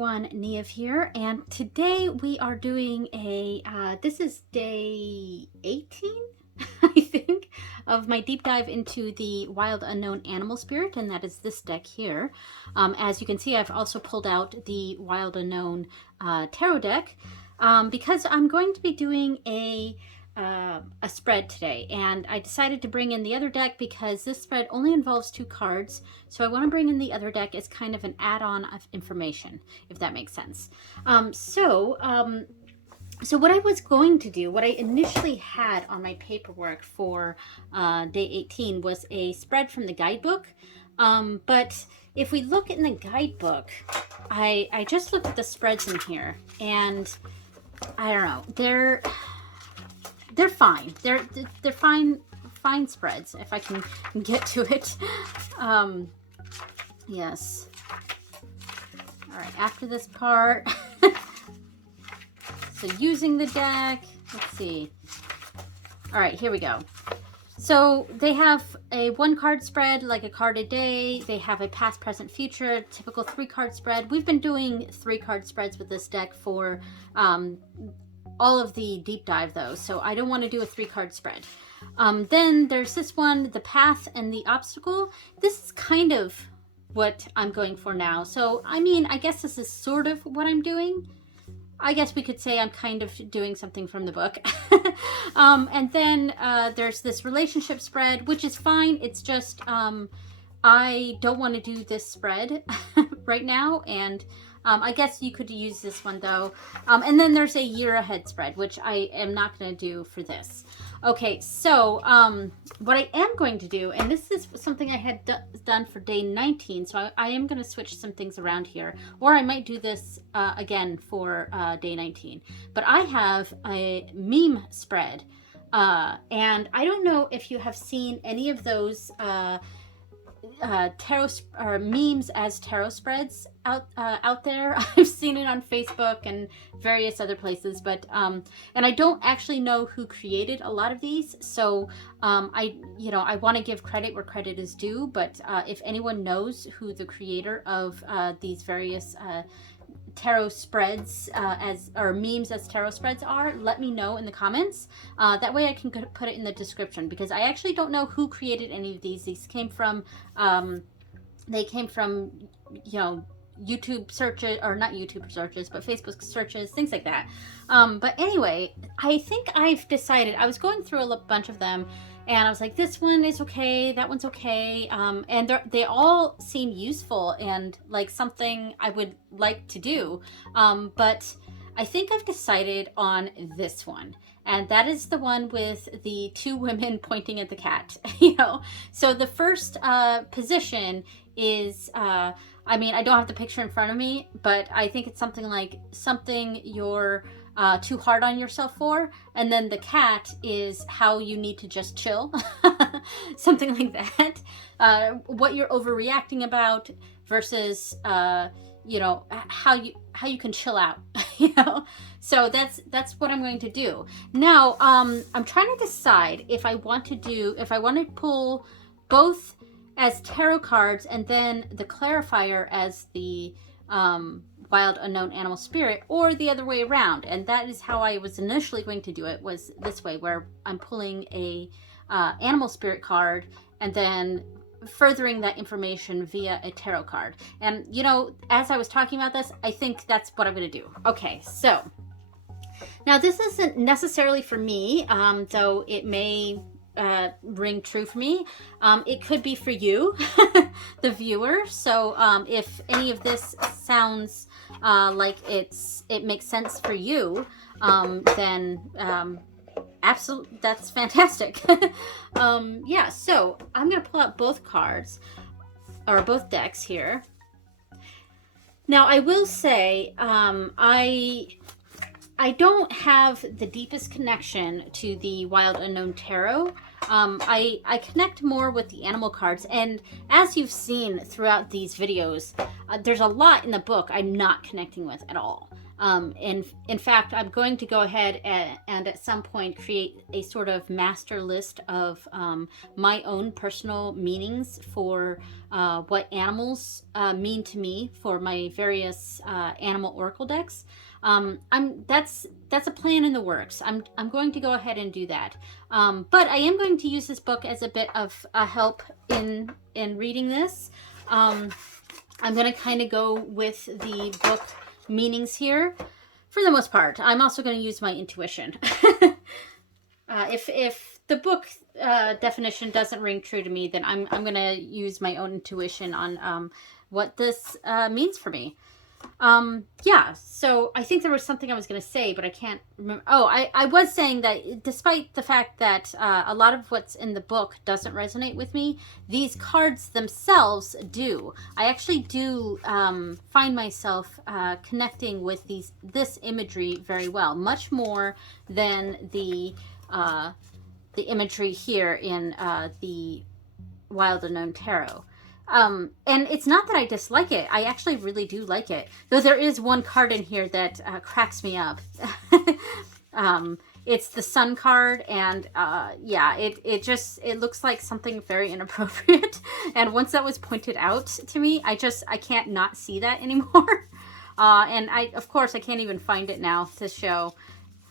everyone, Neve here, and today we are doing a, this is day 18, I think, of my deep dive into the Wild Unknown Animal Spirit, and that is this deck here. As you can see, I've also pulled out the Wild Unknown Tarot deck, because I'm going to be doing a spread today, and I decided to bring in the other deck because this spread only involves 2 cards, so I want to bring in the other deck as kind of an add-on of information, if that makes sense. So what I was going to do, what I initially had on my paperwork for day 18 was a spread from the guidebook, but if we look in the guidebook, I just looked at the spreads in here, and I don't know, they're fine. They're fine spreads, if I can get to it. Yes. All right, after this part. So using the deck, let's see. All right, here we go. So they have a 1-card spread, like a card a day. They have a past, present, future, typical 3-card spread. We've been doing 3-card spreads with this deck for all of the deep dive though, so I don't want to do a 3-card spread. Then there's this one, the path and the obstacle. This is kind of what I'm going for now. So, I mean, I guess this is sort of what I'm doing. I guess we could say I'm kind of doing something from the book. And then there's this relationship spread, which is fine. It's just I don't want to do this spread right now, and I guess you could use this one though. And then there's a year ahead spread, which I am not going to do for this. Okay, so what I am going to do, and this is something I had done for day 19, so I am going to switch some things around here, or I might do this again for day 19. But I have a meme spread, and I don't know if you have seen any of those tarot or memes as tarot spreads out there. I've seen it on Facebook and various other places, but and I don't actually know who created a lot of these, so I want to give credit where credit is due, but if anyone knows who the creator of these various tarot spreads or memes as tarot spreads are, let me know in the comments. That way I can put it in the description, because I actually don't know who created any of these. These came from YouTube searches, or not YouTube searches, but Facebook searches, things like that. But anyway, I think I've decided, I was going through a bunch of them, and I was like, this one is okay, that one's okay, and they all seem useful and like something I would like to do, but I think I've decided on this one, and that is the one with the 2 women pointing at the cat. So the first position is, I mean, I don't have the picture in front of me, but I think it's something like something you're too hard on yourself for, and then the cat is how you need to just chill. Something like that. What you're overreacting about versus how you can chill out. So that's what I'm going to do now. I'm trying to decide if I want to pull both as tarot cards and then the clarifier as the Wild Unknown Animal Spirit, or the other way around. And that is how I was initially going to do it, was this way, where I'm pulling a animal spirit card and then furthering that information via a tarot card. And as I was talking about this, I think that's what I'm going to do. Okay, so now this isn't necessarily for me, though it may ring true for me. It could be for you, the viewer. So if any of this sounds like it makes sense for you, then absolutely, that's fantastic. Yeah, so I'm gonna pull out both cards, or both decks here. Now I will say, I don't have the deepest connection to the Wild Unknown Tarot. I connect more with the animal cards, and as you've seen throughout these videos, there's a lot in the book I'm not connecting with at all. In fact, I'm going to go ahead and at some point create a sort of master list of my own personal meanings for what animals mean to me for my various animal oracle decks. That's a plan in the works. I'm going to go ahead and do that. But I am going to use this book as a bit of a help in reading this. I'm going to kind of go with the book meanings here for the most part. I'm also going to use my intuition. If the book definition doesn't ring true to me, then I'm going to use my own intuition on what this means for me. Yeah, so I think there was something I was going to say, but I can't remember. Oh, I was saying that despite the fact that a lot of what's in the book doesn't resonate with me, these cards themselves do. I actually do find myself connecting with this imagery very well, much more than the imagery here in the Wild Unknown Tarot. And it's not that I dislike it. I actually really do like it. Though there is one card in here that cracks me up. It's the Sun card, and yeah, it looks like something very inappropriate. And once that was pointed out to me, I can't not see that anymore. And of course, I can't even find it now to show.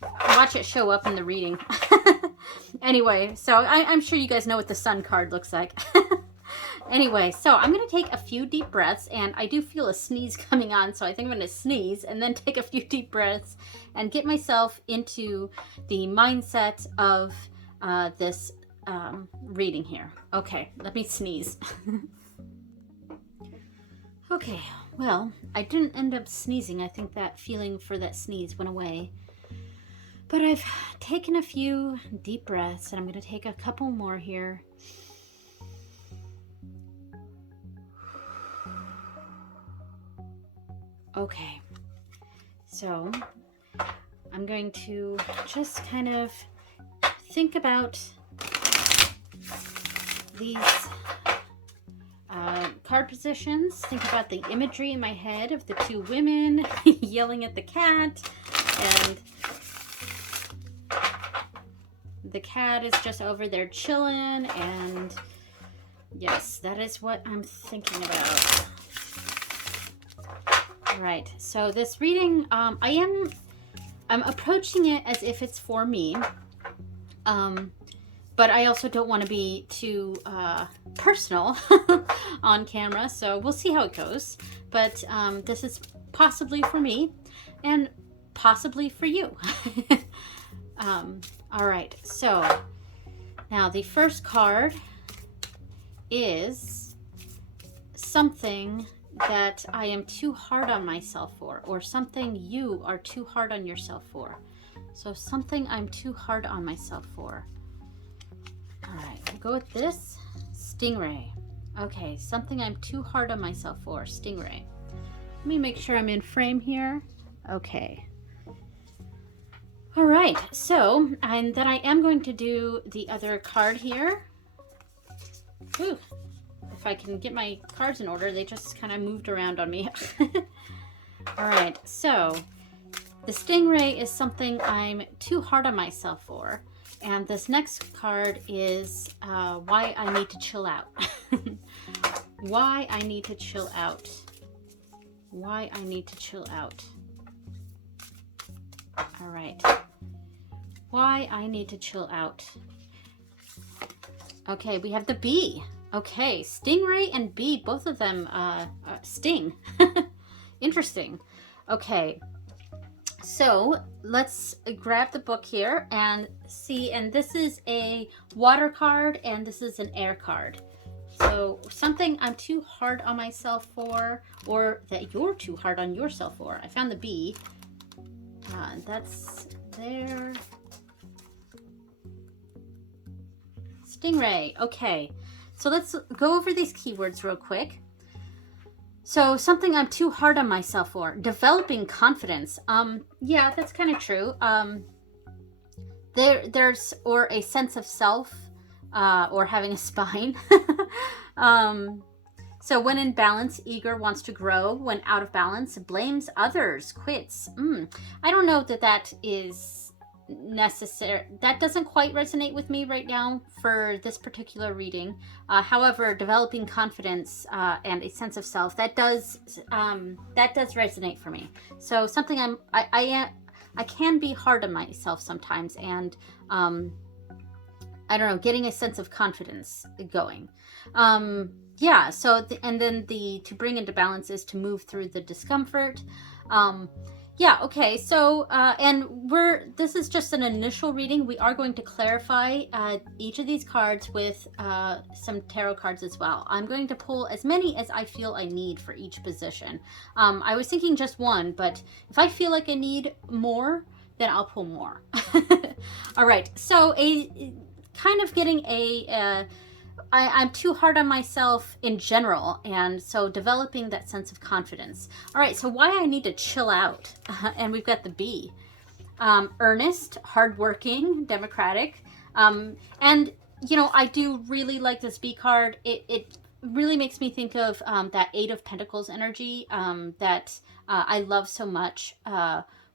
Watch it show up in the reading. Anyway, so I'm sure you guys know what the Sun card looks like. Anyway, so I'm going to take a few deep breaths, and I do feel a sneeze coming on, so I think I'm going to sneeze and then take a few deep breaths and get myself into the mindset of this reading here. Okay, let me sneeze. Okay, well, I didn't end up sneezing. I think that feeling for that sneeze went away. But I've taken a few deep breaths, and I'm going to take a couple more here. Okay, so I'm going to just kind of think about these card positions, think about the imagery in my head of the two women yelling at the cat, and the cat is just over there chilling, and yes, that is what I'm thinking about. Right, so this reading, I'm approaching it as if it's for me, but I also don't want to be too personal on camera, so we'll see how it goes. But this is possibly for me, and possibly for you. All right, so now the first card is something that I am too hard on myself for, or something you are too hard on yourself for. So something I'm too hard on myself for. All right, we'll go with this. Stingray. Okay, something I'm too hard on myself for. Stingray. Let me make sure I'm in frame here. Okay. All right, so, and then I am going to do the other card here. Whew. If I can get my cards in order, they just kind of moved around on me. All right, so the Stingray is something I'm too hard on myself for. And this next card is why I need to chill out. Why I need to chill out. Why I need to chill out. All right. Why I need to chill out. Okay, we have the bee. Okay, Stingray and bee, both of them sting. Interesting. Okay, so let's grab the book here and see, and this is a water card and this is an air card. So something I'm too hard on myself for, or that you're too hard on yourself for. I found the bee. That's there. Stingray. Okay. So let's go over these keywords real quick. So something I'm too hard on myself for. Developing confidence. Yeah, that's kind of true. There's or a sense of self, or having a spine. So when in balance, eager, wants to grow. When out of balance, blames others, quits. I don't know that that is necessary. That doesn't quite resonate with me right now for this particular reading. However, developing confidence and a sense of self, that does resonate for me. So something I can be hard on myself sometimes, and I don't know, getting a sense of confidence going. Yeah, so and then to bring into balance is to move through the discomfort. Yeah, okay, so and this is just an initial reading. We are going to clarify each of these cards with some tarot cards as well. I'm going to pull as many as I feel I need for each position. I was thinking just one, but if I feel like I need more, then I'll pull more. All right, so kind of getting I'm too hard on myself in general, and so developing that sense of confidence. All right, so why I need to chill out, and we've got the B. Earnest, hardworking, democratic, and you know, I do really like this B card. It really makes me think of that Eight of Pentacles energy that I love so much.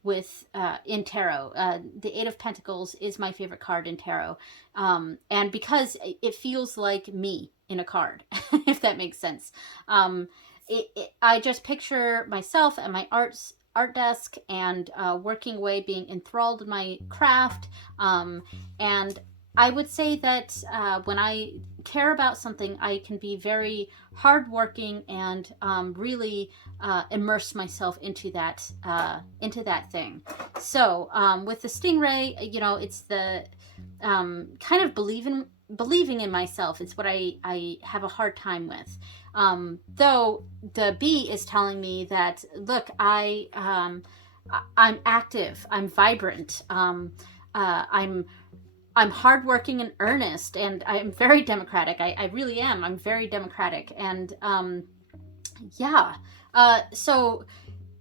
With in tarot, the Eight of Pentacles is my favorite card in tarot, and because it feels like me in a card, if that makes sense. I just picture myself at my art desk and working away, being enthralled in my craft, and I would say that when I care about something, I can be very hardworking and really immerse myself into that thing. So with the stingray, you know, it's the kind of believing in myself. It's what I have a hard time with. Though the B is telling me that, look, I'm active, I'm vibrant, I'm hardworking and earnest, and I'm very democratic. I really am. I'm very democratic. And yeah, so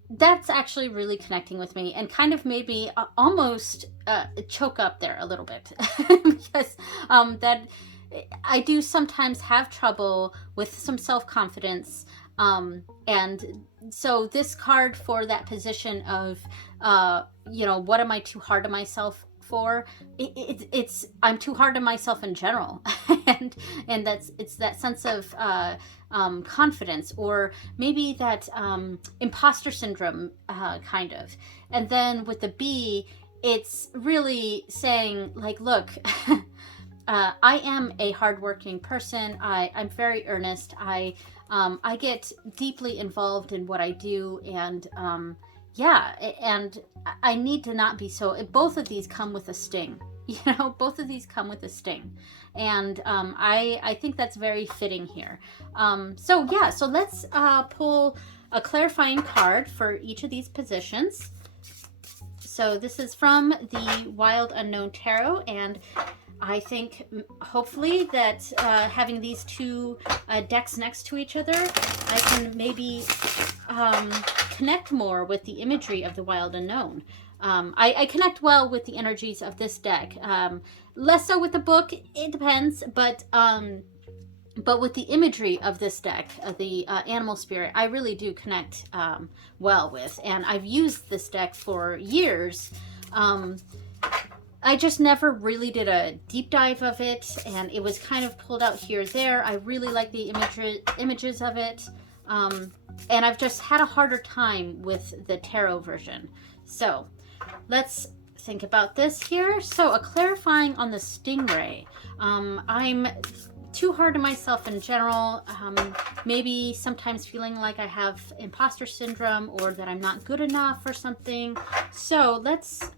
that's actually really connecting with me, and kind of made me almost choke up there a little bit because that I do sometimes have trouble with some self-confidence. And so this card for that position of, you know, what am I too hard on myself for? It's I'm too hard on myself in general, and it's that sense of confidence, or maybe that imposter syndrome kind of. And then with the B, it's really saying, like, look, I am a hardworking person. I'm very earnest. I get deeply involved in what I do, and yeah, and I need to not be so. Both of these come with a sting, you know. Both of these come with a sting, and I think that's very fitting here. So yeah, so let's pull a clarifying card for each of these positions. So this is from the Wild Unknown Tarot, and I think hopefully that having these two decks next to each other, I can maybe connect more with the imagery of the Wild Unknown. I connect well with the energies of this deck. Less so with the book, it depends, but with the imagery of this deck, the Animal Spirit, I really do connect well with. And I've used this deck for years. I just never really did a deep dive of it, and it was kind of pulled out here or there. I really like the images of it, and I've just had a harder time with the tarot version. So let's think about this here. So a clarifying on the stingray. I'm too hard on myself in general, maybe sometimes feeling like I have imposter syndrome, or that I'm not good enough or something. So let's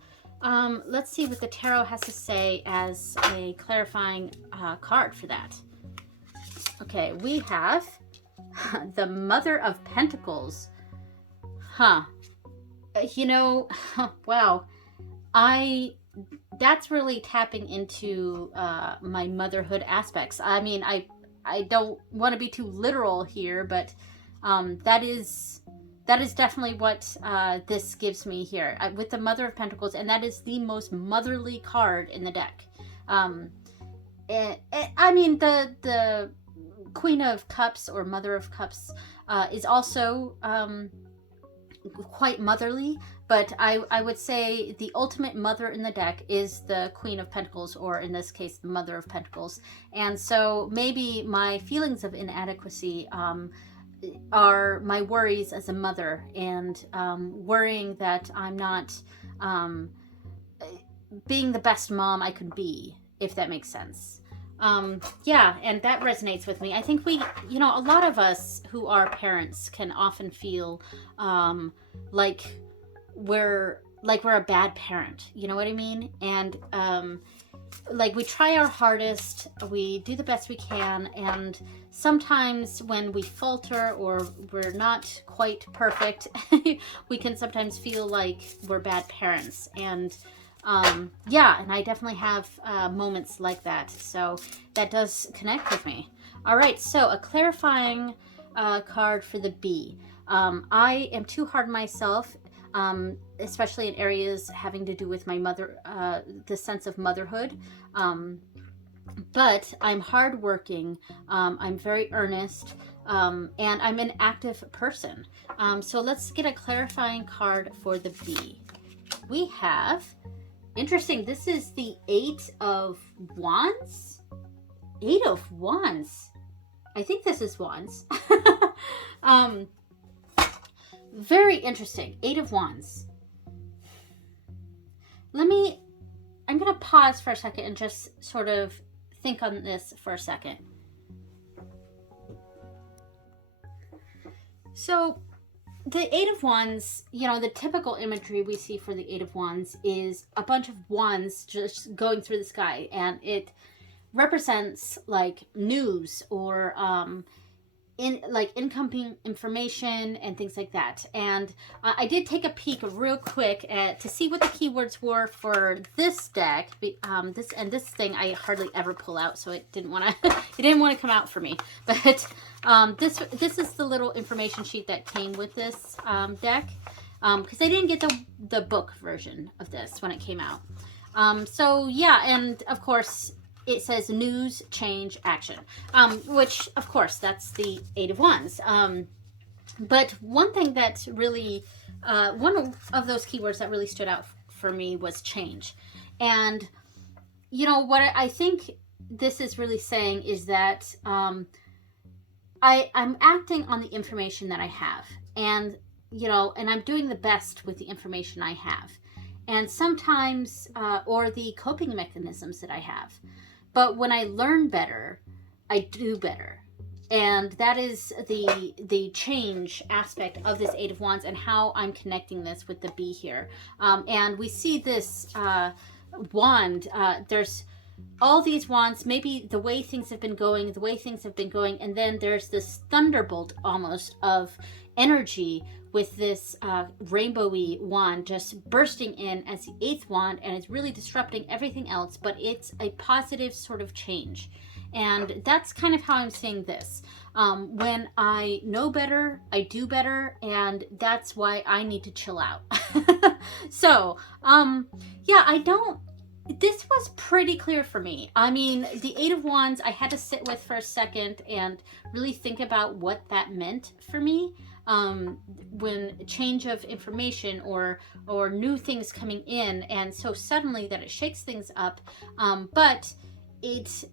see what the tarot has to say as a clarifying card for that. Okay, we have the Mother of Pentacles. You know, wow. That's really tapping into my motherhood aspects. I mean, I don't want to be too literal here, but that is definitely what this gives me here with the Mother of Pentacles, and that is the most motherly card in the deck. I mean, the Queen of Cups or Mother of Cups is also quite motherly, but I would say the ultimate mother in the deck is the Queen of Pentacles, or in this case, the Mother of Pentacles. And so maybe my feelings of inadequacy are my worries as a mother, and worrying that I'm not being the best mom I could be, if that makes sense. Yeah, and that resonates with me. I think a lot of us who are parents can often feel like we're a bad parent. You know what I mean? And like, we try our hardest, we do the best we can, and sometimes when we falter or we're not quite perfect, we can sometimes feel like we're bad parents. And yeah, and I definitely have moments like that, so that does connect with me. All right, so a clarifying card for the Bee. I am too hard on myself, especially in areas having to do with my the sense of motherhood. But I'm hardworking, I'm very earnest, and I'm an active person. So let's get a clarifying card for the Bee. We have, interesting, this is the Eight of Wands? Eight of Wands. I think this is Wands. Very interesting. Eight of Wands. I'm going to pause for a second and just sort of think on this for a second. So, the Eight of Wands, the typical imagery we see for the Eight of Wands is a bunch of wands just going through the sky, and it represents like news or incoming information and things like that. And I did take a peek real quick to see what the keywords were for this deck. This thing I hardly ever pull out, so it didn't want to come out for me. But this is the little information sheet that came with this deck, because I didn't get the book version of this when it came out. So yeah, and of course it says news, change, action, which, of course, that's the Eight of Wands. But one thing that really, one of those keywords that really stood out for me was change. And, what I think this is really saying is that I'm acting on the information that I have. And, and I'm doing the best with the information I have. And sometimes, or the coping mechanisms that I have. But when I learn better, I do better. And that is the change aspect of this Eight of Wands and how I'm connecting this with the Bee here. And we see this wand, there's all these wands, maybe the way things have been going, and then there's this thunderbolt almost of energy with this rainbowy wand just bursting in as the eighth wand, and it's really disrupting everything else, but it's a positive sort of change. And that's kind of how I'm seeing this. When I know better, I do better, and that's why I need to chill out. So, yeah, this was pretty clear for me. I mean, the Eight of Wands, I had to sit with for a second and really think about what that meant for me. When change of information or new things coming in, and so suddenly that it shakes things up. But it,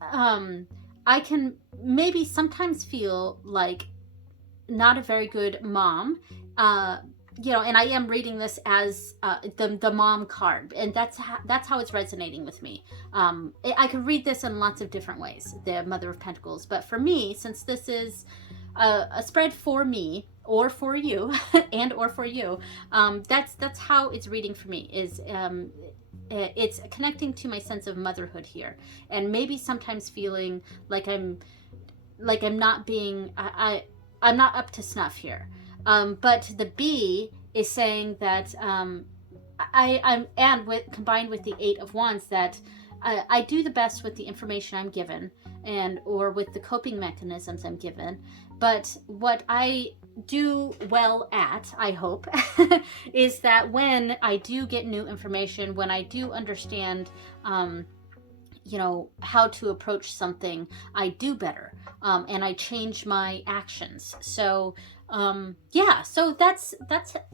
I can maybe sometimes feel like not a very good mom, and I am reading this as the mom card, and that's how it's resonating with me. I could read this in lots of different ways, the Mother of Pentacles, but for me, since this is a spread for me or for you, and or for you, that's how it's reading for me. It's connecting to my sense of motherhood here, and maybe sometimes feeling like I'm not being I'm not up to snuff here. But the Bee is saying that combined with the Eight of Wands, that I do the best with the information I'm given, or with the coping mechanisms I'm given. But what I do well at, I hope, is that when I do get new information, when I do understand you know, how to approach something, I do better, and I change my actions. So yeah, so that's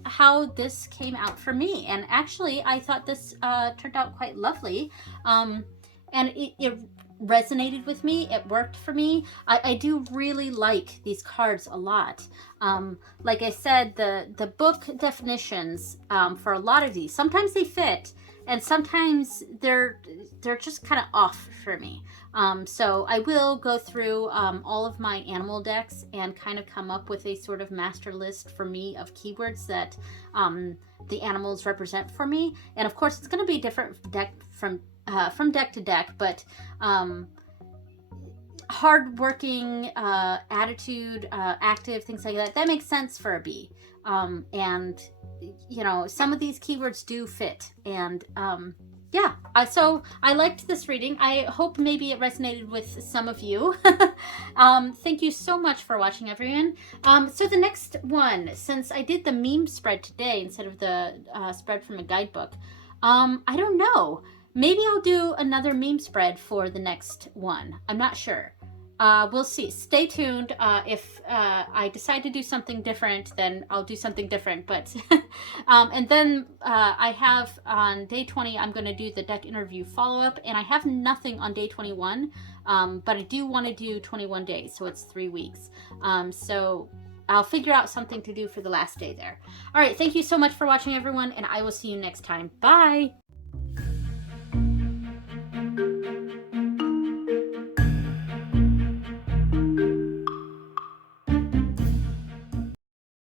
how this came out for me. And actually, I thought this turned out quite lovely, and it resonated with me. It worked for me. I do really like these cards a lot. Like I said, the book definitions, for a lot of these, sometimes they fit, and sometimes they're just kind of off for me. So I will go through all of my animal decks and kind of come up with a sort of master list for me of keywords that the animals represent for me. And of course, it's going to be different deck from deck to deck, but hardworking, attitude, active, things like that, that makes sense for a bee. And you know, some of these keywords do fit. And yeah, so I liked this reading. I hope maybe it resonated with some of you. Thank you so much for watching, everyone. So the next one, since I did the meme spread today instead of the spread from a guidebook, I don't know. Maybe I'll do another meme spread for the next one. I'm not sure. We'll see. Stay tuned. If I decide to do something different, then I'll do something different. But and then I have on day 20, I'm going to do the deck interview follow-up, and I have nothing on day 21, but I do want to do 21 days, so it's 3 weeks. So I'll figure out something to do for the last day there. All right, thank you so much for watching, everyone, and I will see you next time. Bye!